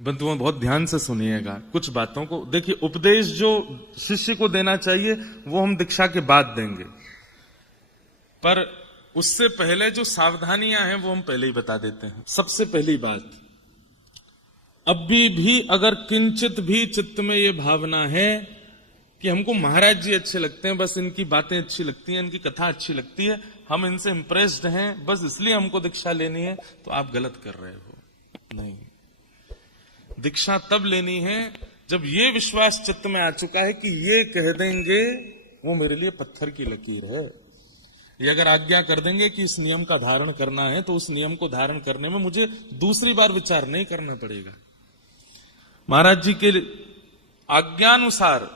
बंधुओं बहुत ध्यान से सुनिएगा कुछ बातों को। देखिए, उपदेश जो शिष्य को देना चाहिए वो हम दीक्षा के बाद देंगे, पर उससे पहले जो सावधानियां हैं वो हम पहले ही बता देते हैं। सबसे पहली बात, अभी भी अगर किंचित भी चित्त में ये भावना है कि हमको महाराज जी अच्छे लगते हैं, बस इनकी बातें अच्छी लगती हैं, इनकी कथा अच्छी लगती है, हम इनसे इंप्रेस्ड हैं, बस इसलिए हमको दीक्षा लेनी है, तो आप गलत कर रहे हो। नहीं, दीक्षा तब लेनी है जब ये विश्वास चित्त में आ चुका है कि ये कह देंगे वो मेरे लिए पत्थर की लकीर है। ये अगर आज्ञा कर देंगे कि इस नियम का धारण करना है, तो उस नियम को धारण करने में मुझे दूसरी बार विचार नहीं करना पड़ेगा। महाराज जी के आज्ञानुसार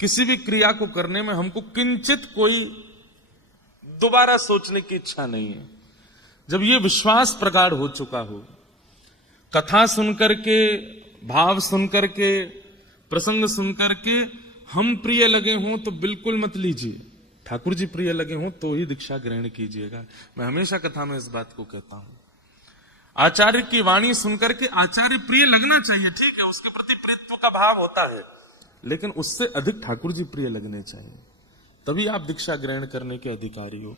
किसी भी क्रिया को करने में हमको किंचित कोई दोबारा सोचने की इच्छा नहीं है। जब ये विश्वास प्रगाढ़ हो चुका हो, कथा सुनकर के, भाव सुनकर के, प्रसंग सुनकर के हम प्रिय लगे हों तो बिल्कुल मत लीजिए। ठाकुर जी प्रिय लगे हों तो ही दीक्षा ग्रहण कीजिएगा। मैं हमेशा कथा में इस बात को कहता हूं। आचार्य की वाणी सुनकर के आचार्य प्रिय लगना चाहिए, ठीक है, उसके प्रति प्रीत्व का भाव होता है, लेकिन उससे अधिक ठाकुर जी प्रिय लगने चाहिए, तभी आप दीक्षा ग्रहण करने के अधिकारी हो।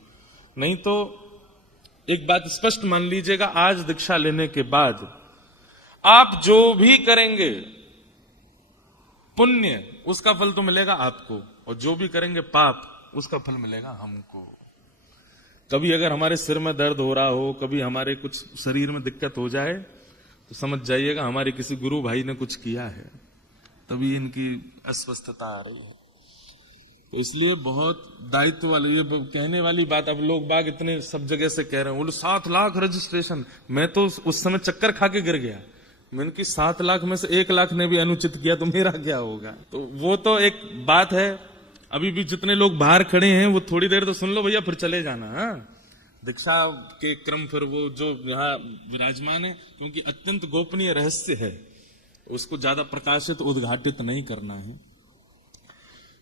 नहीं तो एक बात स्पष्ट मान लीजिएगा, आज दीक्षा लेने के बाद आप जो भी करेंगे पुण्य उसका फल तो मिलेगा आपको, और जो भी करेंगे पाप उसका फल मिलेगा हमको। कभी अगर हमारे सिर में दर्द हो रहा हो, कभी हमारे कुछ शरीर में दिक्कत हो जाए, तो समझ जाइएगा हमारे किसी गुरु भाई ने कुछ किया है, तभी इनकी अस्वस्थता आ रही है। तो इसलिए बहुत दायित्व वाली, ये कहने वाली बात अब लोग बाग इतने सब जगह से कह रहे हैं, बोले 7 लाख रजिस्ट्रेशन। मैं तो उस समय चक्कर खा के गिर गया। मैंने कि 7 लाख में से 1 लाख ने भी अनुचित किया तो मेरा क्या होगा। तो वो तो एक बात है। अभी भी जितने लोग बाहर खड़े हैं वो थोड़ी देर तो सुन लो भैया, फिर चले जाना। हाँ, दीक्षा के क्रम फिर वो जो यहाँ विराजमान है, क्योंकि अत्यंत गोपनीय रहस्य है, उसको ज्यादा प्रकाशित उद्घाटित नहीं करना है।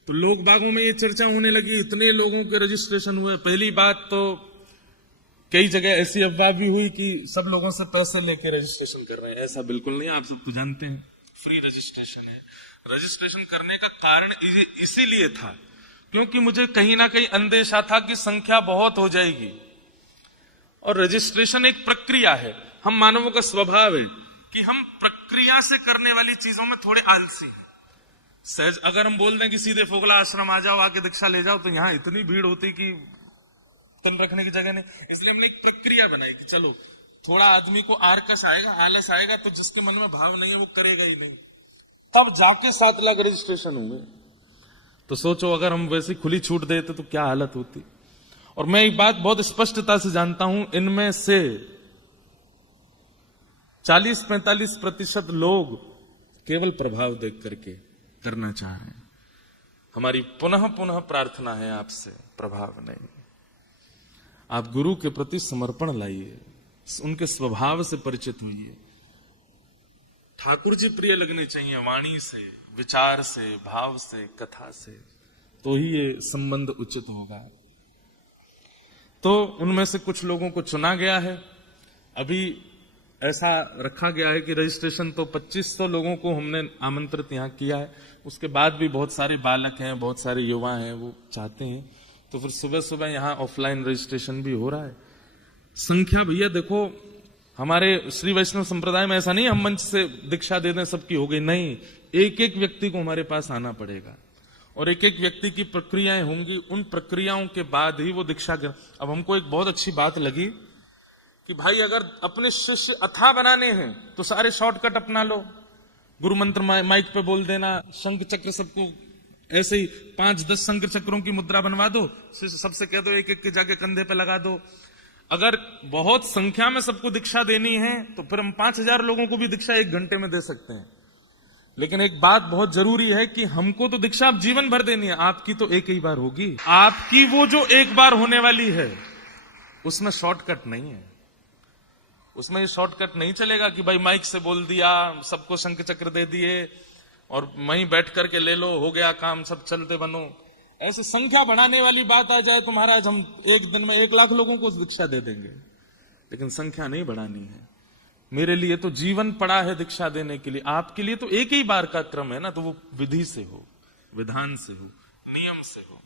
तो लोग बागों में ये चर्चा होने लगी, इतने लोगों के रजिस्ट्रेशन हुए। पहली बात तो कई जगह ऐसी अफवाह भी हुई कि सब लोगों से पैसे लेके रजिस्ट्रेशन कर रहे हैं। ऐसा बिल्कुल नहीं, आप सब तो जानते हैं फ्री रजिस्ट्रेशन है। रजिस्ट्रेशन करने का कारण इसीलिए था क्योंकि मुझे कहीं ना कहीं अंदेशा था कि संख्या बहुत हो जाएगी, और रजिस्ट्रेशन एक प्रक्रिया है। हम मानवों का स्वभाव है कि हम प्रक्रिया से करने वाली चीजों में थोड़े आलसी हैं। सहज अगर हम बोल दें कि सीधे फोगला आश्रम आ जाओ, आके दीक्षा ले जाओ, तो यहां इतनी भीड़ होती कि तन रखने की जगह नहीं। इसलिए हमने एक प्रक्रिया बनाई कि चलो थोड़ा आदमी को आरकस आएगा, आलस आएगा, तो जिसके मन में भाव नहीं है वो करेगा ही नहीं। तब जाके 7 लाख रजिस्ट्रेशन हुए। तो सोचो अगर हम वैसी खुली छूट देते तो क्या हालत होती। और मैं एक बात बहुत स्पष्टता से जानता हूं, इनमें से 40-45% लोग केवल प्रभाव देख करके करना चाह रहे हैं। हमारी पुनः पुनः प्रार्थना है आपसे, प्रभाव नहीं। आप गुरु के प्रति समर्पण लाइए, उनके स्वभाव से परिचित होइए। ठाकुर जी प्रिय लगने चाहिए, वाणी से, विचार से, भाव से, कथा से, तो ही ये संबंध उचित होगा। तो उनमें से कुछ लोगों को चुना गया है। अभी ऐसा रखा गया है कि रजिस्ट्रेशन तो 2500 लोगों को हमने आमंत्रित यहां किया है। उसके बाद भी बहुत सारे बालक हैं, बहुत सारे युवा हैं, वो चाहते हैं, तो फिर सुबह सुबह यहां ऑफलाइन रजिस्ट्रेशन भी हो रहा है। संख्या भैया देखो, हमारे श्री वैष्णव संप्रदाय में ऐसा नहीं हम मंच से दीक्षा दे दें सबकी हो गई, नहीं। एक एक व्यक्ति को हमारे पास आना पड़ेगा, और एक एक व्यक्ति की प्रक्रियाएं होंगी। उन प्रक्रियाओं के बाद ही वो दीक्षा। अब हमको एक बहुत अच्छी बात लगी कि भाई अगर अपने शिष्य अथाह बनाने हैं तो सारे शॉर्टकट अपना लो। गुरु मंत्र माइक पे बोल देना, शंख चक्र सबको ऐसे ही 5-10 शंख चक्रों की मुद्रा बनवा दो, सबसे कह दो एक एक के जाके कंधे पे लगा दो। अगर बहुत संख्या में सबको दीक्षा देनी है तो फिर हम 5000 लोगों को भी दीक्षा 1 घंटे में दे सकते हैं। लेकिन एक बात बहुत जरूरी है कि हमको तो दीक्षा अब जीवन भर देनी है, आपकी तो एक ही बार होगी। आपकी वो जो एक बार होने वाली है उसमें शॉर्टकट नहीं है। उसमें ये शॉर्टकट नहीं चलेगा कि भाई माइक से बोल दिया, सबको शंख चक्र दे दिए और वहीं बैठ करके ले लो, हो गया काम, सब चलते बनो। ऐसे संख्या बढ़ाने वाली बात आ जाए तो महाराज हम एक दिन में 1 लाख लोगों को दीक्षा दे देंगे, लेकिन संख्या नहीं बढ़ानी है। मेरे लिए तो जीवन पड़ा है दीक्षा देने के लिए, आपके लिए तो एक ही बार का क्रम है ना, तो वो विधि से हो, विधान से हो, नियम से हो।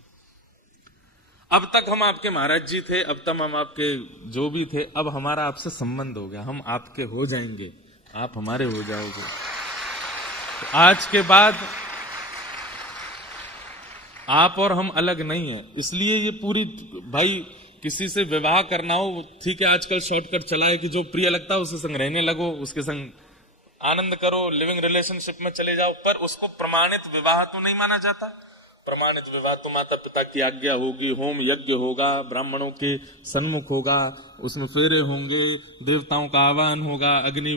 अब तक हम आपके महाराज जी थे, अब तक हम आपके जो भी थे, अब हमारा आपसे संबंध हो गया, हम आपके हो जाएंगे, आप हमारे हो जाओगे। तो आज के बाद आप और हम अलग नहीं है। इसलिए ये पूरी, भाई किसी से विवाह करना हो, ठीक है, आजकल शॉर्टकट चला है कि जो प्रिय लगता है उसके संग रहने लगो, उसके संग आनंद करो, लिविंग रिलेशनशिप में चले जाओ, पर उसको प्रमाणित विवाह तो नहीं माना जाता। प्रमाणित विवाह तो माता पिता की आज्ञा होगी, होम यज्ञ होगा, ब्राह्मणों के सन्मुख होगा, उसमें फेरे होंगे, देवताओं का आह्वान होगा, अग्नि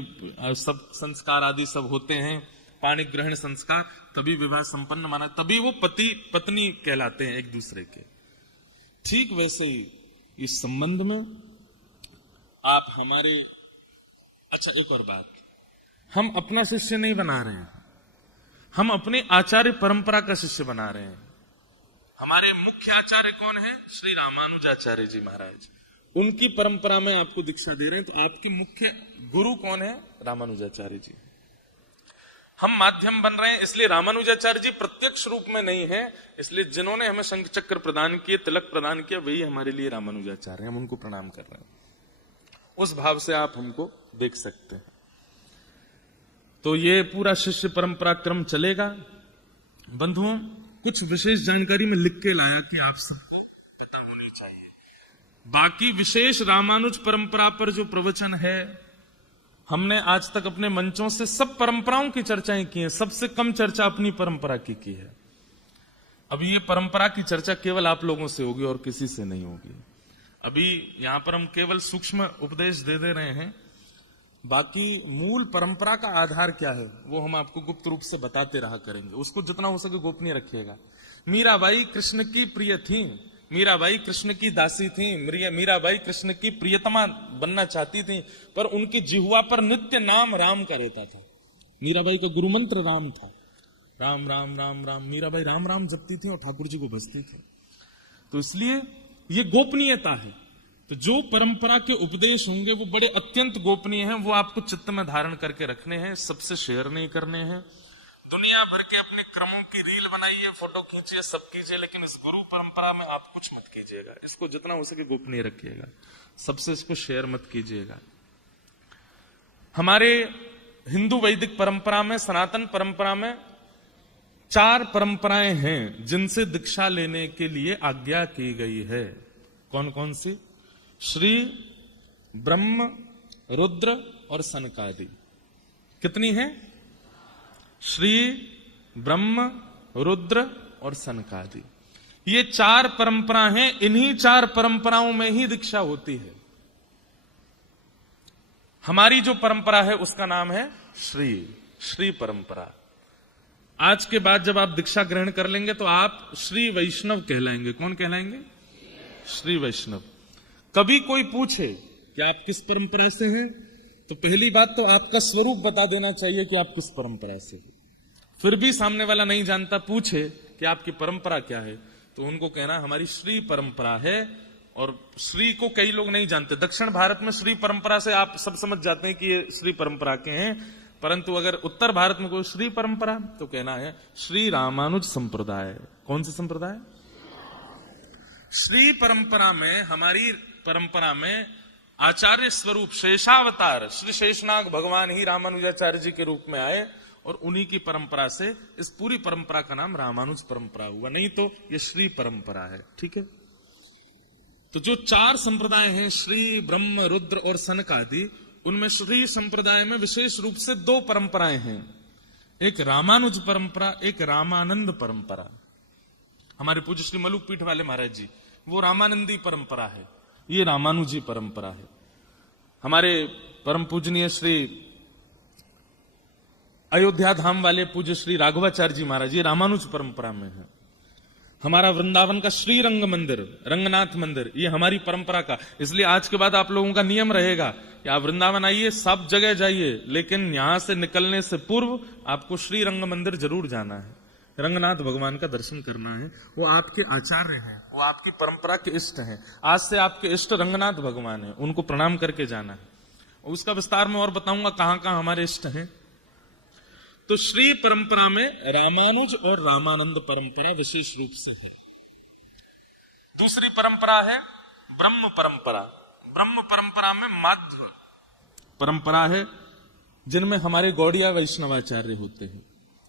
सब संस्कार आदि सब होते हैं, पाणी ग्रहण संस्कार, तभी विवाह संपन्न माना, तभी वो पति पत्नी कहलाते हैं एक दूसरे के। ठीक वैसे ही इस संबंध में आप हमारे, अच्छा एक और बात, हम अपना शिष्य नहीं बना रहे हैं, हम अपने आचार्य परंपरा का शिष्य बना रहे हैं। हमारे मुख्य आचार्य कौन है? श्री रामानुजाचार्य जी महाराज, उनकी परंपरा में आपको दीक्षा दे रहे हैं। तो आपके मुख्य गुरु कौन है? रामानुजाचार्य जी। हम माध्यम बन रहे हैं, इसलिए रामानुजाचार्य जी प्रत्यक्ष रूप में नहीं है, इसलिए जिन्होंने हमें शंख चक्र प्रदान किए, तिलक प्रदान किया, वही हमारे लिए रामानुजाचार्य हैं, हम उनको प्रणाम कर रहे हैं। उस भाव से आप हमको देख सकते हैं। तो ये पूरा शिष्य परंपरा क्रम चलेगा। बंधुओं, कुछ विशेष जानकारी में लिख के लाया कि आप सबको पता होनी चाहिए। बाकी विशेष रामानुज परंपरा पर जो प्रवचन है, हमने आज तक अपने मंचों से सब परंपराओं की चर्चाएं की हैं, सबसे कम चर्चा अपनी परंपरा की है। अब ये परंपरा की चर्चा केवल आप लोगों से होगी और किसी से नहीं होगी। अभी यहां पर हम केवल सूक्ष्म उपदेश दे रहे हैं, बाकी मूल परंपरा का आधार क्या है वो हम आपको गुप्त रूप से बताते रहा करेंगे। उसको जितना हो सके गोपनीय रखिएगा। मीराबाई कृष्ण की प्रिय थी, मीराबाई कृष्ण की दासी थी, मीराबाई कृष्ण की प्रियतमा बनना चाहती थी, पर उनकी जिह्वा पर नित्य नाम राम का रहता था। मीराबाई का गुरु मंत्र राम था, राम राम राम राम। मीराबाई राम राम जपती थी और ठाकुर जी को भजती थी। तो इसलिए ये गोपनीयता है। तो जो परंपरा के उपदेश होंगे वो बड़े अत्यंत गोपनीय हैं, वो आपको चित्त में धारण करके रखने हैं, सबसे शेयर नहीं करने हैं। दुनिया भर के अपने क्रमों की रील बनाइए, फोटो खींचिए, सब कीजिए, लेकिन इस गुरु परंपरा में आप कुछ मत कीजिएगा। इसको जितना हो सके गोपनीय रखिएगा, सबसे इसको शेयर मत कीजिएगा। हमारे हिंदू वैदिक परंपरा में, सनातन परंपरा में 4 परंपराएं हैं जिनसे दीक्षा लेने के लिए आज्ञा की गई है। कौन कौन सी? श्री, ब्रह्म, रुद्र और सनकादि। कितनी है? श्री, ब्रह्म, रुद्र और सनकादि। ये 4 परंपरा हैं। इन्हीं 4 परंपराओं में ही दीक्षा होती है। हमारी जो परंपरा है उसका नाम है श्री परंपरा। आज के बाद जब आप दीक्षा ग्रहण कर लेंगे तो आप श्री वैष्णव कहलाएंगे। कौन कहलाएंगे? श्री वैष्णव। कभी कोई पूछे कि आप किस परंपरा से हैं, तो पहली बात तो आपका स्वरूप बता देना चाहिए कि आप किस परंपरा से हैं। फिर भी सामने वाला नहीं जानता, पूछे कि आपकी परंपरा क्या है, तो उनको कहना हमारी श्री परंपरा है। और श्री को कई लोग नहीं जानते। दक्षिण भारत में श्री परंपरा से आप सब समझ जाते हैं कि ये श्री परंपरा के हैं, परंतु अगर उत्तर भारत में कोई श्री परंपरा, तो कहना है श्री रामानुज संप्रदाय। कौन सा संप्रदाय? श्री परंपरा में, हमारी परंपरा में आचार्य स्वरूप शेषावतार श्री शेषनाग भगवान ही रामानुजाचार्य जी के रूप में आए, और उन्हीं की परंपरा से इस पूरी परंपरा का नाम रामानुज परंपरा हुआ, नहीं तो ये श्री परंपरा है। ठीक है। तो जो 4 संप्रदाय हैं, श्री, ब्रह्म, रुद्र और सनकादि, उनमें श्री संप्रदाय में विशेष रूप से 2 परंपराएं हैं। एक रामानुज परंपरा, एक रामानंद परंपरा। हमारे पूज्य श्री मलुक पीठ वाले महाराज जी, वो रामानंदी परंपरा है, ये रामानुजी परंपरा है। हमारे परम पूजनीय श्री अयोध्या धाम वाले पूज्य श्री राघवाचार्य जी महाराज, ये रामानुज परंपरा में है। हमारा वृंदावन का श्री रंग मंदिर, रंगनाथ मंदिर, ये हमारी परंपरा का। इसलिए आज के बाद आप लोगों का नियम रहेगा कि आप वृंदावन आइए, सब जगह जाइए, लेकिन यहां से निकलने से पूर्व आपको श्री रंग मंदिर जरूर जाना है, रंगनाथ भगवान का दर्शन करना है। वो आपके आचार्य हैं, वो आपकी परंपरा के इष्ट हैं। आज से आपके इष्ट रंगनाथ भगवान हैं, उनको प्रणाम करके जाना है। उसका विस्तार में और बताऊंगा कहां कहां हमारे इष्ट हैं। तो श्री परंपरा में रामानुज और रामानंद परंपरा विशेष रूप से है। दूसरी परंपरा है ब्रह्म परंपरा। ब्रह्म परंपरा में माध्व परंपरा है, जिनमें हमारे गौड़िया वैष्णवाचार्य होते हैं।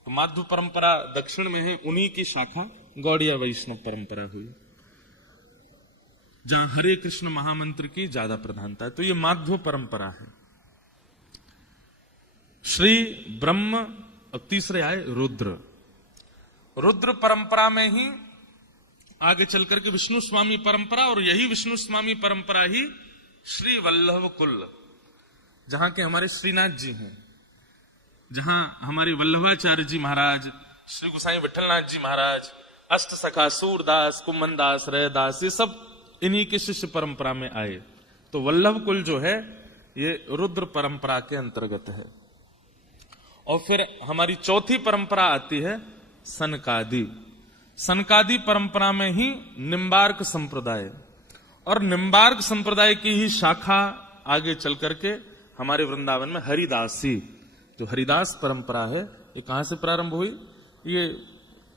तो माध्व परंपरा दक्षिण में है, उन्हीं की शाखा गौड़िया वैष्णव परंपरा हुई, जहां हरे कृष्ण महामंत्र की ज्यादा प्रधानता है। तो ये माध्व परंपरा है। श्री ब्रह्म और तीसरे आए रुद्र। रुद्र परंपरा में ही आगे चल करके विष्णु स्वामी परंपरा, और यही विष्णु स्वामी परंपरा ही श्री वल्लभ कुल, जहां के हमारे श्रीनाथ जी हैं, जहां हमारे वल्लभाचार्य जी महाराज, श्री गोसाई विठलनाथ जी महाराज, अष्ट सखा सूरदास, कुम्मन दास, रैदास, ये सब इन्हीं के शिष्य परंपरा में आए। तो वल्लभ कुल जो है ये रुद्र परंपरा के अंतर्गत है। और फिर हमारी चौथी परंपरा आती है सनकादि। सनकादि परंपरा में ही निम्बार्क संप्रदाय, और निम्बार्क संप्रदाय की ही शाखा आगे चल करके हमारे वृंदावन में हरिदासी, जो हरिदास परंपरा है, ये कहां से प्रारंभ हुई? ये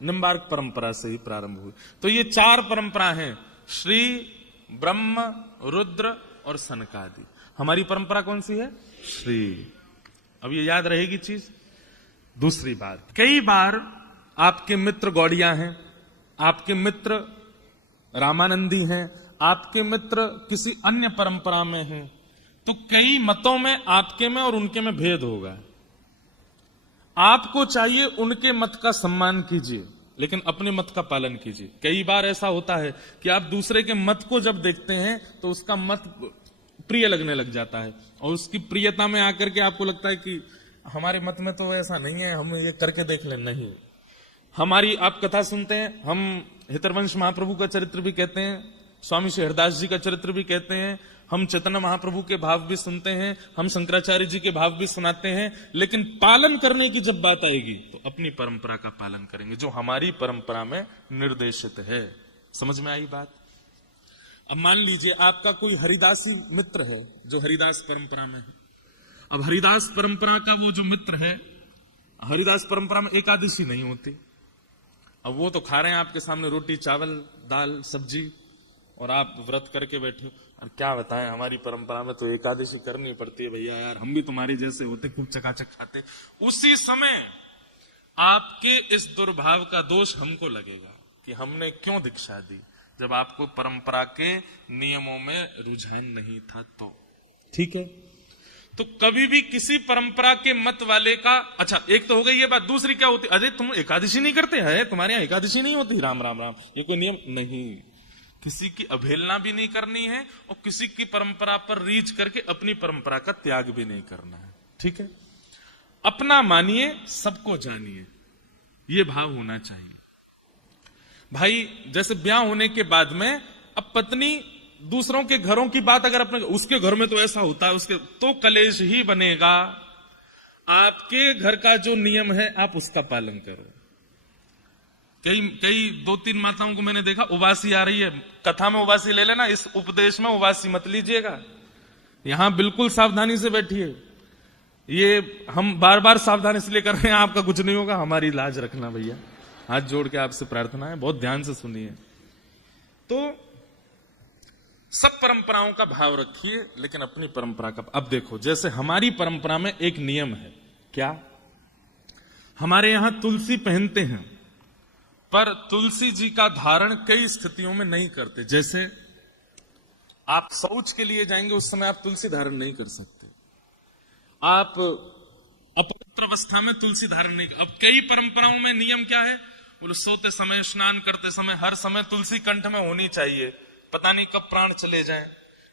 निम्बार्क परंपरा से ही प्रारंभ हुई। तो ये चार परंपरा हैं, श्री, ब्रह्म, रुद्र और सनकादि। हमारी परंपरा कौन सी है? श्री। अब ये याद रहेगी चीज। दूसरी बात, कई बार आपके मित्र गौड़िया हैं, आपके मित्र रामानंदी हैं, आपके मित्र किसी अन्य परंपरा में हैं, तो कई मतों में आपके में और उनके में भेद होगा। आपको चाहिए उनके मत का सम्मान कीजिए, लेकिन अपने मत का पालन कीजिए। कई बार ऐसा होता है कि आप दूसरे के मत को जब देखते हैं तो उसका मत प्रिय लगने लग जाता है, और उसकी प्रियता में आकर के आपको लगता है कि हमारे मत में तो ऐसा नहीं है, हम ये करके देख लें। नहीं, हमारी आप कथा सुनते हैं, हम हितरवंश महाप्रभु का चरित्र भी कहते हैं, स्वामी श्री हरदास जी का चरित्र भी कहते हैं, हम चैतन्य महाप्रभु के भाव भी सुनते हैं, हम शंकराचार्य जी के भाव भी सुनाते हैं, लेकिन पालन करने की जब बात आएगी तो अपनी परंपरा का पालन करेंगे, जो हमारी परंपरा में निर्देशित है। समझ में आई बात? अब मान लीजिए आपका कोई हरिदासी मित्र है जो हरिदास परंपरा में है। अब हरिदास परंपरा का वो जो मित्र है, हरिदास परंपरा में एकादशी नहीं होती। अब वो तो खा रहे हैं आपके सामने रोटी, चावल, दाल, सब्जी, और आप व्रत करके बैठे हो। और क्या बताएं, हमारी परंपरा में तो एकादशी करनी पड़ती है भैया, यार हम भी तुम्हारी जैसे होते, खूब चकाचक खाते। उसी समय आपके इस दुर्भाव का दोष हमको लगेगा कि हमने क्यों दीक्षा दी, जब आपको परंपरा के नियमों में रुझान नहीं था। तो ठीक है, तो कभी भी किसी परंपरा के मत वाले का, अच्छा एक तो हो गई ये बात। दूसरी क्या होती? अरे तुम एकादशी नहीं करते हैं, तुम्हारे यहाँ एकादशी नहीं होती? राम राम राम, ये कोई नियम नहीं। किसी की अवहेलना भी नहीं करनी है, और किसी की परंपरा पर रीझ करके अपनी परंपरा का त्याग भी नहीं करना है। ठीक है, अपना मानिए, सबको जानिए, ये भाव होना चाहिए। भाई जैसे ब्याह होने के बाद में अब पत्नी दूसरों के घरों की बात अगर अपने, उसके घर में तो ऐसा होता है, उसके तो कलेश ही बनेगा। आपके घर का जो नियम है आप उसका पालन करो। कई 2-3 माताओं को मैंने देखा, उबासी आ रही है, कथा में उबासी ले लेना, इस उपदेश में उबासी मत लीजिएगा। यहां बिल्कुल सावधानी से बैठिए। ये हम बार बार सावधानी इसलिए कर रहे हैं, आपका कुछ नहीं होगा, हमारी लाज रखना भैया, हाथ जोड़ के आपसे प्रार्थना है, बहुत ध्यान से सुनिए। तो सब परंपराओं का भाव रखिए, लेकिन अपनी परंपरा का। अब देखो, जैसे हमारी परंपरा में एक नियम है, क्या? हमारे यहां तुलसी पहनते हैं, पर तुलसी जी का धारण कई स्थितियों में नहीं करते। जैसे आप शौच के लिए जाएंगे, उस समय आप तुलसी धारण नहीं कर सकते। आप अपवित्र अवस्था में तुलसी धारण नहीं कर। अब कई परंपराओं में नियम क्या है? बोले सोते समय, स्नान करते समय, हर समय तुलसी कंठ में होनी चाहिए, पता नहीं कब प्राण चले जाएं,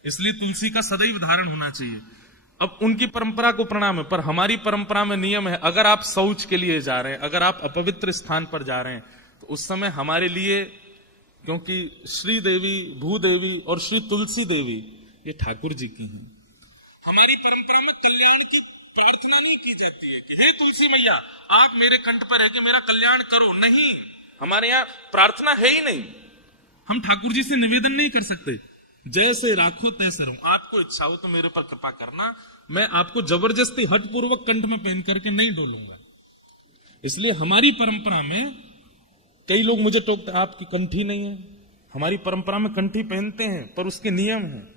इसलिए तुलसी का सदैव धारण होना चाहिए। अब उनकी परंपरा को प्रणाम है, पर हमारी परंपरा में नियम है, अगर आप शौच के लिए जा रहे हैं, अगर आप अपवित्र स्थान पर जा रहे हैं, तो उस समय हमारे लिए, क्योंकि श्री देवी, भूदेवी और श्री तुलसी देवी ये ठाकुर जी की हैं, हमारी परंपरा में कल्याण की प्रार्थना नहीं की जाती है कि हे तुलसी मैया आप मेरे कंठ पर है कि मेरा कल्याण करो। नहीं, हमारे यहाँ प्रार्थना है ही नहीं। हम ठाकुर जी से निवेदन नहीं कर सकते, जैसे राखो तैसे रहो, आपको इच्छा हो तो मेरे पर कृपा करना, मैं आपको जबरदस्ती हठपूर्वक कंठ में पहन करके नहीं डोलूंगा। इसलिए हमारी परंपरा में कई लोग मुझे टोकते, आपकी कंठी नहीं है। हमारी परंपरा में कंठी पहनते हैं, पर उसके नियम हैं।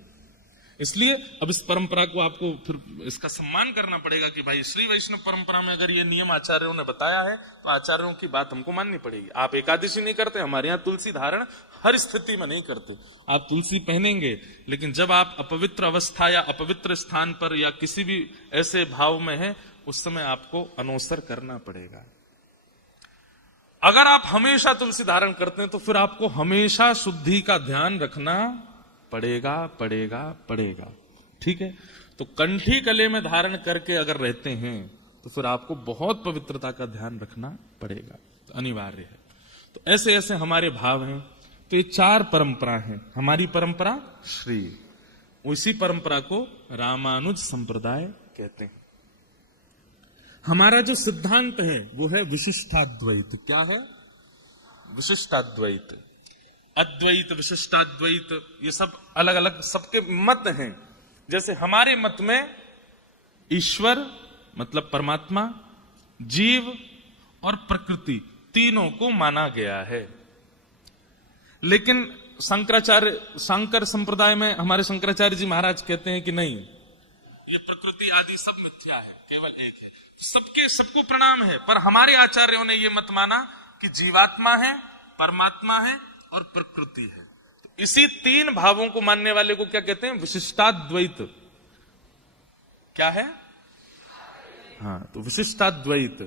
इसलिए अब इस परंपरा को आपको फिर इसका सम्मान करना पड़ेगा कि भाई श्री वैष्णव परंपरा में अगर ये नियम आचार्यों ने बताया है तो आचार्यों की बात हमको माननी पड़ेगी। आप एकादशी नहीं करते, हमारे यहाँ तुलसी धारण हर स्थिति में नहीं करते। आप तुलसी पहनेंगे, लेकिन जब आप अपवित्र अवस्था या अपवित्र स्थान पर या किसी भी ऐसे भाव में है, उस समय आपको अनोसर करना पड़ेगा। अगर आप हमेशा तुलसी धारण करते हैं तो फिर आपको हमेशा शुद्धि का ध्यान रखना पड़ेगा पड़ेगा पड़ेगा। ठीक है, तो कंठी गले में धारण करके अगर रहते हैं तो फिर आपको बहुत पवित्रता का ध्यान रखना पड़ेगा, तो अनिवार्य है। तो ऐसे ऐसे हमारे भाव हैं। तो ये 4 परंपरा हैं। हमारी परंपरा श्री, उसी परंपरा को रामानुज संप्रदाय कहते हैं। हमारा जो सिद्धांत है वो है विशिष्टाद्वैत। क्या है? विशिष्टाद्वैत। अद्वैत, विशिष्टाद्वैत, ये सब अलग अलग सबके मत हैं। जैसे हमारे मत में ईश्वर मतलब परमात्मा, जीव और प्रकृति तीनों को माना गया है। लेकिन शंकर संप्रदाय में हमारे शंकराचार्य जी महाराज कहते हैं कि नहीं, ये प्रकृति आदि सब मिथ्या है, केवल एक है। सबको प्रणाम है, पर हमारे आचार्यों ने ये मत माना कि जीवात्मा है, परमात्मा है और प्रकृति है। तो इसी 3 भावों को मानने वाले को क्या कहते हैं? विशिष्टाद्वैत। क्या है? हाँ, तो विशिष्टाद्वैत।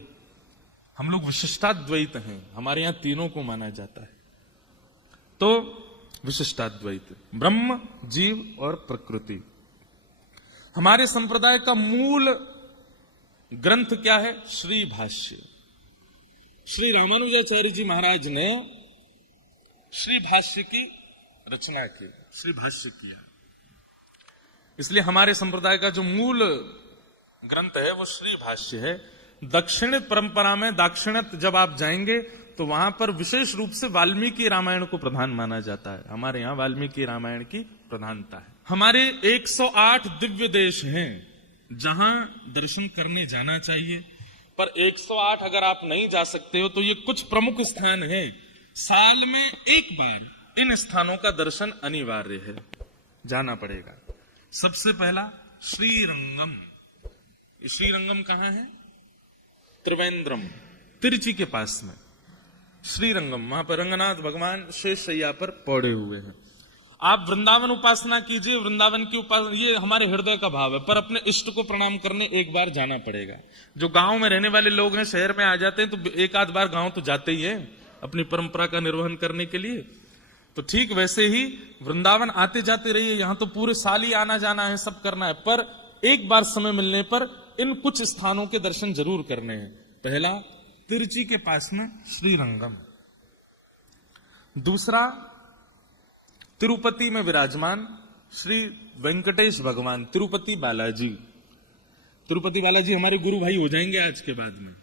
हम लोग विशिष्टाद्वैत हैं, हमारे यहां तीनों को माना जाता है। तो विशिष्टाद्वैत, ब्रह्म, जीव और प्रकृति। हमारे संप्रदाय का मूल ग्रंथ क्या है? श्री भाष्य। श्री रामानुजाचार्य जी महाराज ने श्री भाष्य की रचना की, श्री भाष्य किया। इसलिए हमारे संप्रदाय का जो मूल ग्रंथ है वो श्री भाष्य है। दक्षिण परंपरा में दाक्षिणात्य जब आप जाएंगे तो वहां पर विशेष रूप से वाल्मीकि रामायण को प्रधान माना जाता है। हमारे यहां वाल्मीकि रामायण की प्रधानता है। हमारे 108 दिव्य देश हैं जहां दर्शन करने जाना चाहिए, पर 108 अगर आप नहीं जा सकते हो तो ये कुछ प्रमुख स्थान है। साल में एक बार इन स्थानों का दर्शन अनिवार्य है, जाना पड़ेगा। सबसे पहला श्रीरंगम। श्रीरंगम कहां है? त्रिवेंद्रम, तिरुचि के पास में श्रीरंगम। वहां पर रंगनाथ भगवान शेष शैया पर पौड़े हुए हैं। आप वृंदावन उपासना कीजिए, वृंदावन की उपासना, ये हमारे हृदय का भाव है, पर अपने इष्ट को प्रणाम करने एक बार जाना पड़ेगा। जो गांव में रहने वाले लोग हैं, शहर में आ जाते हैं तो एक आध बार गांव तो जाते ही है अपनी परंपरा का निर्वहन करने के लिए। तो ठीक वैसे ही वृंदावन आते जाते रहिए। यहां तो पूरे साल ही आना जाना है, सब करना है, पर एक बार समय मिलने पर इन कुछ स्थानों के दर्शन जरूर करने हैं। पहला तिरुचि के पास में श्रीरंगम। दूसरा तिरुपति में विराजमान श्री वेंकटेश भगवान, तिरुपति बालाजी। तिरुपति बालाजी हमारे गुरु भाई हो जाएंगे आज के बाद में।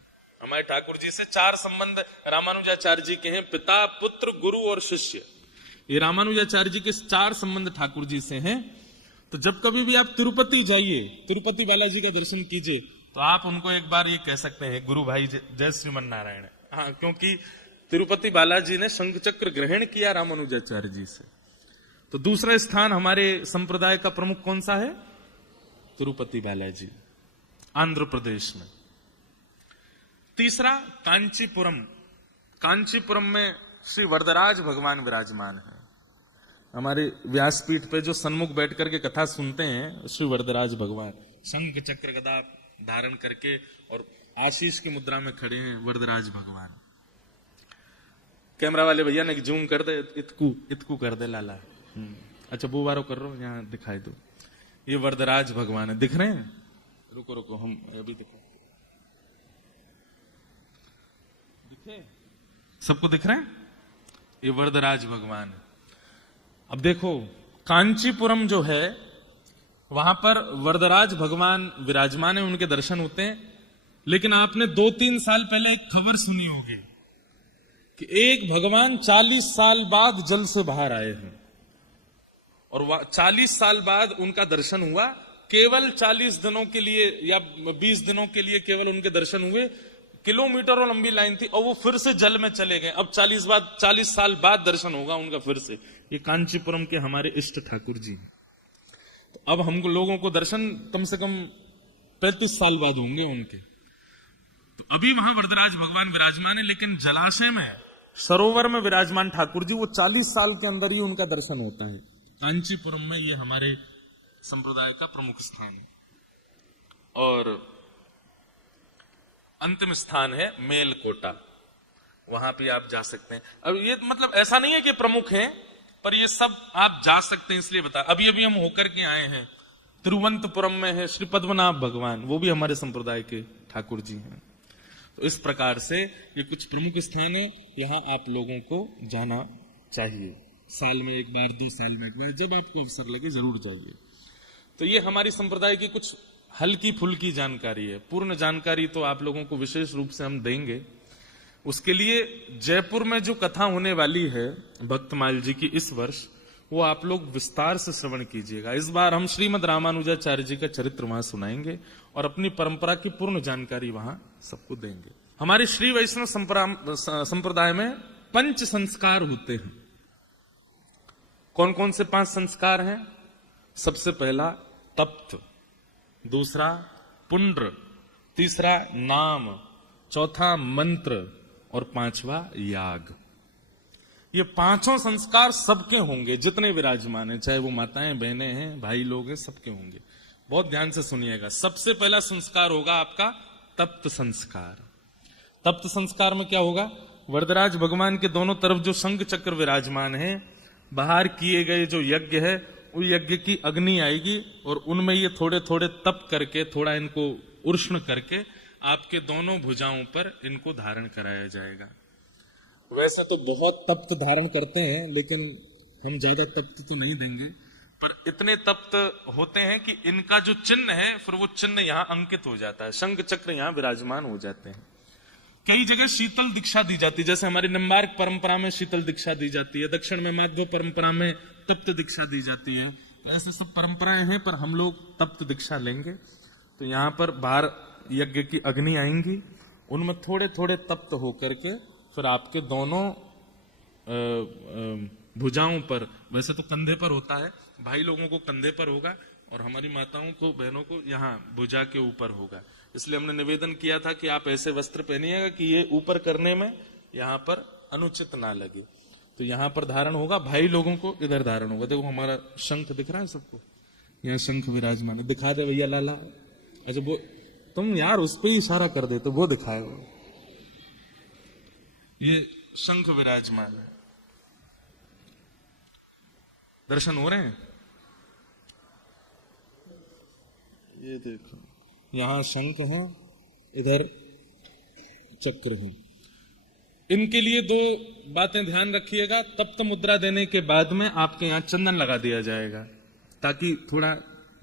हमारे ठाकुर जी से 4 संबंध रामानुजाचार्य जी के हैं, पिता, पुत्र, गुरु और शिष्य। ये रामानुजाचार्य जी के 4 संबंध ठाकुर जी से हैं। तो जब कभी भी आप तिरुपति जाइए, तिरुपति बालाजी का दर्शन कीजिए, तो आप उनको एक बार ये कह सकते हैं, गुरु भाई जय श्रीमन नारायण। हाँ, क्योंकि तिरुपति बालाजी ने शंख चक्र ग्रहण किया रामानुजाचार्य जी से। तो दूसरा स्थान हमारे संप्रदाय का प्रमुख कौन सा है? तिरुपति बालाजी, आंध्र प्रदेश में। तीसरा कांचीपुरम। कांचीपुरम में श्री वरदराज भगवान विराजमान है। हमारे व्यासपीठ पे जो सन्मुख बैठ करके कथा सुनते हैं, श्री वरदराज भगवान शंख चक्र गदा धारण करके और आशीष की मुद्रा में खड़े हैं वरदराज भगवान। कैमरा वाले भैया ने जूम कर दे, इतकू कर दे लाला। अच्छा, वो बारो कर रहा, यहाँ दिखाई दो। ये वरदराज भगवान है, दिख रहे हैं? रुको हम अभी दिखा, दिखे? सबको दिख रहे हैं? ये वरदराज भगवान है। अब देखो, कांचीपुरम जो है वहां पर वरदराज भगवान विराजमान है, उनके दर्शन होते हैं। लेकिन आपने 2-3 साल पहले एक खबर सुनी होगी कि एक भगवान 40 साल बाद जल से बाहर आए हैं और 40 साल बाद उनका दर्शन हुआ केवल 40 दिनों के लिए या 20 दिनों के लिए केवल उनके दर्शन हुए, किलोमीटरों लंबी लाइन थी, और वो फिर से जल में चले गए। अब 40 साल बाद दर्शन होगा उनका फिर से। ये कांचीपुरम के हमारे इष्ट ठाकुर जी। तो अब हम लोगों को दर्शन कम से कम 35 साल बाद होंगे उनके। तो अभी वहां वरदराज भगवान विराजमान है, लेकिन जलाशय में, सरोवर में विराजमान ठाकुर जी, वो 40 साल के अंदर ही उनका दर्शन होता है। कांचीपुरम में ये हमारे संप्रदाय का प्रमुख स्थान है। और अंतिम स्थान है मेलकोटा, वहां भी आप जा सकते हैं। अब ये मतलब ऐसा नहीं है कि प्रमुख है, पर ये सब आप जा सकते हैं, इसलिए बता। अभी अभी हम होकर के आए हैं, तिरुवनंतपुरम में है श्री पद्मनाभ भगवान, वो भी हमारे संप्रदाय के ठाकुर जी हैं। तो इस प्रकार से ये कुछ प्रमुख स्थान है, यहाँ आप लोगों को जाना चाहिए। साल में एक बार, 2 साल में एक बार, जब आपको अवसर लगे जरूर जाइए। तो ये हमारी संप्रदाय की कुछ हल्की फुल्की जानकारी है। पूर्ण जानकारी तो आप लोगों को विशेष रूप से हम देंगे। उसके लिए जयपुर में जो कथा होने वाली है भक्तमाल जी की इस वर्ष, वो आप लोग विस्तार से श्रवण कीजिएगा। इस बार हम श्रीमद रामानुजाचार्य जी का चरित्र वहां सुनाएंगे और अपनी परंपरा की पूर्ण जानकारी वहां सबको देंगे। हमारे श्री वैष्णव संप्रदाय में 5 संस्कार होते हैं। कौन कौन से 5 संस्कार हैं? सबसे पहला तप्त, दूसरा पुंड्र, तीसरा नाम, चौथा मंत्र और 5वां याग। ये 5 संस्कार सबके होंगे, जितने विराजमान हैं, चाहे वो माताएं, बहनें हैं, भाई लोग हैं, सबके होंगे। बहुत ध्यान से सुनिएगा। सबसे पहला संस्कार होगा आपका तप्त संस्कार। तप्त संस्कार में क्या होगा? वरदराज भगवान के दोनों तरफ जो शंख चक्र विराजमान है, बाहर किए गए जो यज्ञ है, उस यज्ञ की अग्नि आएगी और उनमें ये थोड़े थोड़े तप करके, थोड़ा इनको उष्ण करके आपके दोनों भुजाओं पर इनको धारण कराया जाएगा। वैसे तो बहुत तप्त धारण करते हैं, लेकिन हम ज्यादा तप्त तो नहीं देंगे, पर इतने तप्त होते हैं कि इनका जो चिन्ह है, फिर वो चिन्ह यहाँ अंकित हो जाता है, शंख चक्र यहाँ विराजमान हो जाते हैं। कई जगह शीतल दीक्षा दी जाती है, जैसे हमारी निम्बार्क परंपरा में शीतल दीक्षा दी जाती है, दक्षिण में माधव परंपरा में तप्त दीक्षा दी जाती है। ऐसे सब परंपराएं हैं, पर हम लोग तप्त दीक्षा लेंगे। तो यहाँ पर बाहर यज्ञ की अग्नि आएंगी, उनमें थोड़े थोड़े तप्त होकर के फिर आपके दोनों भुजाओं पर, वैसे तो कंधे पर होता है, भाई लोगों को कंधे पर होगा और हमारी माताओं को, बहनों को यहाँ भुजा के ऊपर होगा। इसलिए हमने निवेदन किया था कि आप ऐसे वस्त्र पहनिएगा कि ये ऊपर करने में यहाँ पर अनुचित ना लगे। तो यहाँ पर धारण होगा, भाई लोगों को इधर धारण होगा। देखो हमारा शंख दिख रहा है सबको, यहाँ शंख विराजमान है। दिखा दे भैया लाला। अच्छा वो तुम यार उस पर ही इशारा कर दे तो वो दिखाए। वो ये शंख विराजमान है, दर्शन हो रहे हैं। ये देखो यहां शंख है, इधर चक्र है। इनके लिए 2 बातें ध्यान रखिएगा। तप्त मुद्रा देने के बाद में आपके यहाँ चंदन लगा दिया जाएगा, ताकि थोड़ा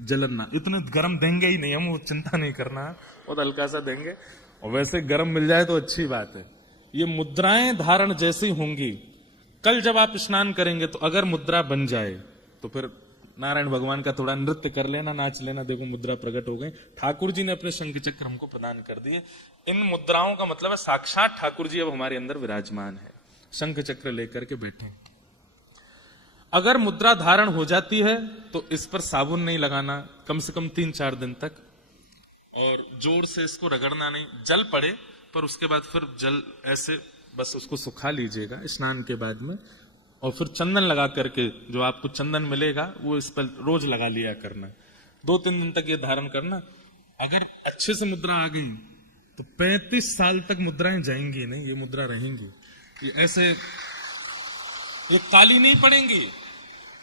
जलन ना। इतने गर्म देंगे ही नहीं हम, वो चिंता नहीं करना, बहुत हल्का सा देंगे। और वैसे गर्म मिल जाए तो अच्छी बात है। ये मुद्राएं धारण जैसी होंगी, कल जब आप स्नान करेंगे तो अगर मुद्रा बन जाए तो फिर नारायण भगवान का थोड़ा नृत्य कर लेना, नाच लेना। देखो मुद्रा प्रकट हो गई, ठाकुर जी ने अपने शंख चक्र हमको प्रदान कर दिए। इन मुद्राओं का मतलब है साक्षात ठाकुर जी अब हमारे अंदर विराजमान है, शंख चक्र लेकर के बैठे। अगर मुद्रा धारण हो जाती है तो इस पर साबुन नहीं लगाना कम से कम 3-4 दिन तक, और जोर से इसको रगड़ना नहीं। जल पड़े पर उसके बाद फिर जल ऐसे बस उसको सुखा लीजिएगा स्नान के बाद में, और फिर चंदन लगा करके, जो आपको चंदन मिलेगा वो इस पर रोज लगा लिया करना। 2-3 दिन तक ये धारण करना। अगर अच्छे से मुद्रा आ गई तो 35 साल तक मुद्राएं जाएंगी नहीं, ये मुद्रा रहेंगी। ये ऐसे ये काली नहीं पड़ेंगी।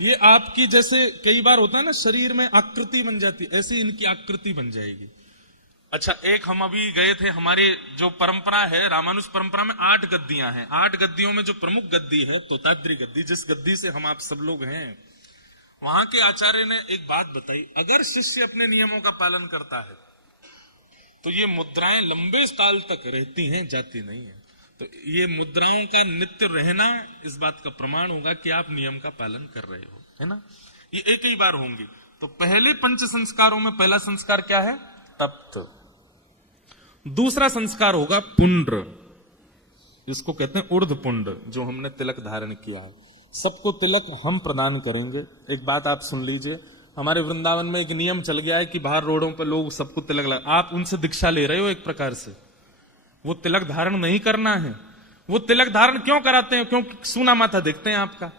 ये आपकी, जैसे कई बार होता है ना शरीर में आकृति बन जाती, ऐसी इनकी आकृति बन जाएगी। अच्छा, एक हम अभी गए थे, हमारी जो परंपरा है रामानुज परंपरा में 8 गद्दियां हैं। 8 गद्दियों में जो प्रमुख गद्दी है तोताद्री गद्दी, जिस गद्दी से हम आप सब लोग हैं, वहां के आचार्य ने एक बात बताई। अगर शिष्य अपने नियमों का पालन करता है तो ये मुद्राएं लंबे काल तक रहती हैं, जाती नहीं है। तो ये मुद्राओं का नित्य रहना इस बात का प्रमाण होगा कि आप नियम का पालन कर रहे हो, है ना। ये एक ही बार होंगी, तो पहले पंच संस्कारों में पहला संस्कार क्या है? तप्त। दूसरा संस्कार होगा पुंड्र, इसको कहते हैं ऊर्ध्व पुंड, जो हमने तिलक धारण किया है। सबको तिलक हम प्रदान करेंगे। एक बात आप सुन लीजिए, हमारे वृंदावन में एक नियम चल गया है कि बाहर रोडों पर लोग सबको तिलक लगा, आप उनसे दीक्षा ले रहे हो एक प्रकार से। वो तिलक धारण नहीं करना है। वो तिलक धारण क्यों कराते हैं? क्योंकि सूना माथा देखते हैं आपका,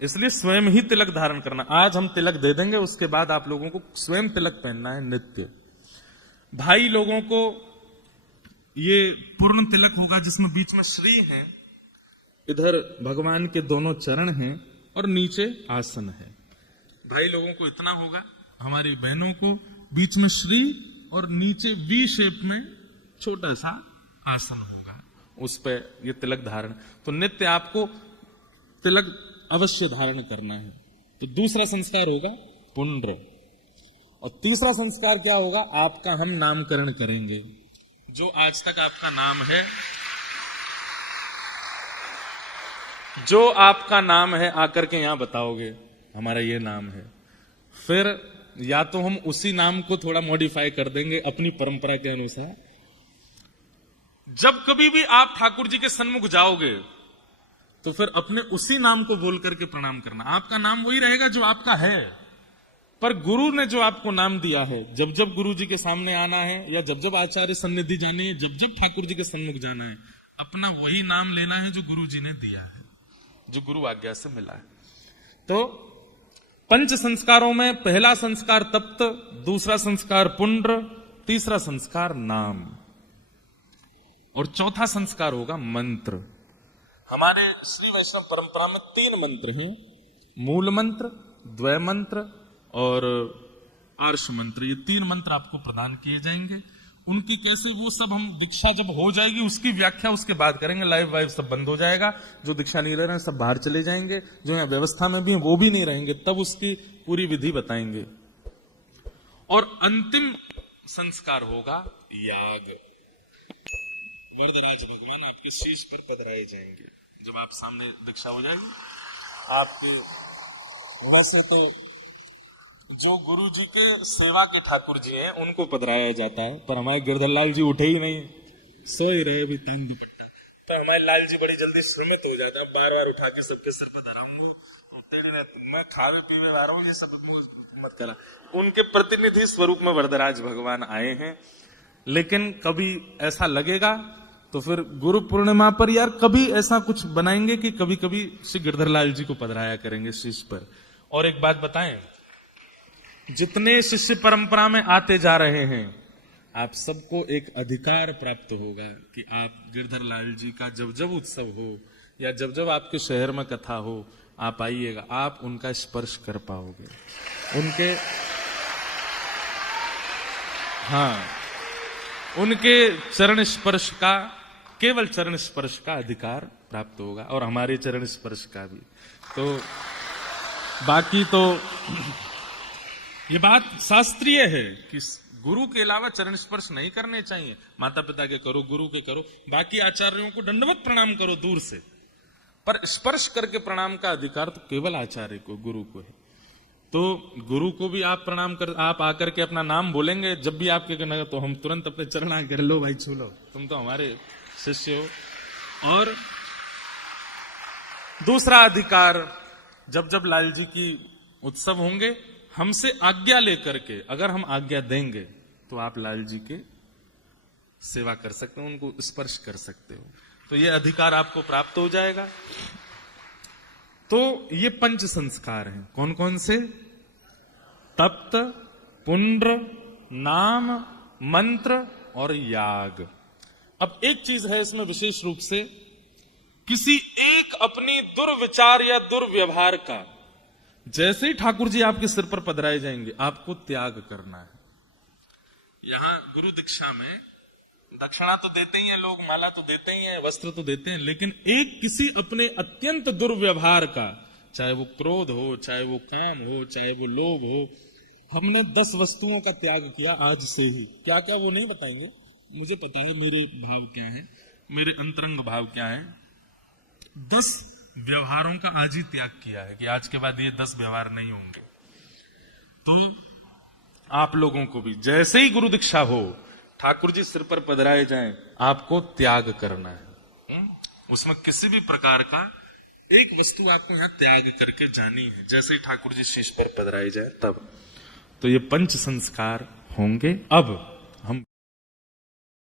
इसलिए स्वयं ही तिलक धारण करना। आज हम तिलक दे देंगे, उसके बाद आप लोगों को स्वयं तिलक पहनना है नित्य। भाई लोगों को ये पूर्ण तिलक होगा जिसमें बीच में श्री है, इधर भगवान के दोनों चरण हैं और नीचे आसन है। भाई लोगों को इतना होगा, हमारी बहनों को बीच में श्री और नीचे वी शेप में छोटा सा आसन होगा, उस पे ये तिलक धारण। तो नित्य आपको तिलक अवश्य धारण करना है। तो दूसरा संस्कार होगा पुंड्र। और तीसरा संस्कार क्या होगा? आपका हम नामकरण करेंगे। जो आज तक आपका नाम है, जो आपका नाम है आकर के यहां बताओगे हमारा ये नाम है। फिर या तो हम उसी नाम को थोड़ा मॉडिफाई कर देंगे अपनी परंपरा के अनुसार। जब कभी भी आप ठाकुर जी के सन्मुख जाओगे तो फिर अपने उसी नाम को बोल करके प्रणाम करना। आपका नाम वही रहेगा जो आपका है, पर गुरु ने जो आपको नाम दिया है, जब जब गुरु जी के सामने आना है या जब जब आचार्य सन्निधि जानी है, जब जब ठाकुर जी के सन्मुख जाना है, अपना वही नाम लेना है जो गुरु जी ने दिया है, जो गुरु आज्ञा से मिला है। तो पंच संस्कारों में पहला संस्कार तप्त, दूसरा संस्कार पुंड्र, तीसरा संस्कार नाम और चौथा संस्कार होगा मंत्र। हमारे श्री वैष्णव परंपरा में 3 मंत्र हैं, मूल मंत्र, द्वय मंत्र और आर्ष मंत्र। ये 3 मंत्र आपको प्रदान किए जाएंगे। उनकी कैसे, वो सब हम दीक्षा जब हो जाएगी उसकी व्याख्या उसके बाद करेंगे। लाइव वाइव सब बंद हो जाएगा, जो दीक्षा नहीं ले रहे हैं सब बाहर चले जाएंगे, जो यहाँ व्यवस्था में भी हैं वो भी नहीं रहेंगे, तब उसकी पूरी विधि बताएंगे। और अंतिम संस्कार होगा याग। वरदराज भगवान आपके शीश पर पधराए जाएंगे जब आप सामने दीक्षा हो जाएगी आपके। वैसे तो जो गुरु जी के सेवा के ठाकुर जी हैं उनको पधराया जाता है, पर हमारे गिरधर लाल जी उठे ही नहीं, सो ही रहे अभी तंग दुपट्टा। तो हमारे लाल जी बड़ी जल्दी श्रमित हो जाता है, बार बार उठा के सबके सिर पर धरा, मैं खावे पीवे आ रहा हूँ, ये सब मत करा। उनके प्रतिनिधि स्वरूप में वरदराज भगवान आए हैं। लेकिन कभी ऐसा लगेगा तो फिर गुरु पूर्णिमा पर यार कभी ऐसा कुछ बनाएंगे कि कभी कभी श्री गिरधर लाल जी को पधराया करेंगे शीश पर। और एक बात बताएं, जितने शिष्य परंपरा में आते जा रहे हैं आप सबको एक अधिकार प्राप्त होगा कि आप गिरधर लाल जी का जब जब उत्सव हो या जब जब आपके शहर में कथा हो आप आइएगा, आप उनका स्पर्श कर पाओगे, उनके उनके चरण स्पर्श का, केवल चरण स्पर्श का अधिकार प्राप्त होगा और हमारे चरण स्पर्श का भी। तो बाकी तो ये बात शास्त्रीय है कि गुरु के अलावा चरण स्पर्श नहीं करने चाहिए। माता पिता के करो, गुरु के करो, बाकी आचार्यों को दंडवत प्रणाम करो दूर से, पर स्पर्श करके प्रणाम का अधिकार तो केवल आचार्य को, गुरु को है। तो गुरु को भी आप प्रणाम कर, आप आकर के अपना नाम बोलेंगे जब भी आपके कहना तो हम तुरंत अपने चरण आकर लो भाई छू लो, तुम तो हमारे शिष्य हो। और दूसरा अधिकार, जब जब लाल जी की उत्सव होंगे हमसे आज्ञा लेकर के, अगर हम आज्ञा देंगे तो आप लाल जी के सेवा कर सकते हो, उनको स्पर्श कर सकते हो, तो ये अधिकार आपको प्राप्त हो जाएगा। तो ये पंच संस्कार हैं, कौन कौन से? तप्त, पुंड्र, नाम, मंत्र और याग। अब एक चीज है इसमें विशेष रूप से, किसी एक अपनी दुर्विचार या दुर्व्यवहार का जैसे ही ठाकुर जी आपके सिर पर पधराए जाएंगे आपको त्याग करना है। यहां गुरु दीक्षा में दक्षिणा तो देते ही हैं लोग, माला तो देते ही हैं, वस्त्र तो देते हैं, लेकिन एक किसी अपने अत्यंत दुर्व्यवहार का, चाहे वो क्रोध हो, चाहे वो काम हो, चाहे वो लोभ हो, हमने 10 वस्तुओं का त्याग किया आज से ही। क्या क्या वो नहीं बताएंगे, मुझे पता है मेरे भाव क्या है, मेरे अंतरंग भाव क्या है। 10 व्यवहारों का आज ही त्याग किया है कि आज के बाद ये 10 व्यवहार नहीं होंगे। तो आप लोगों को भी जैसे ही गुरु दीक्षा हो, ठाकुर जी सिर पर पधराए जाएं, आपको त्याग करना है। उसमें किसी भी प्रकार का एक वस्तु आपको यहां त्याग करके जानी है, जैसे ही ठाकुर जी शीश पर पधराए जाए तब। तो ये पंच संस्कार होंगे। अब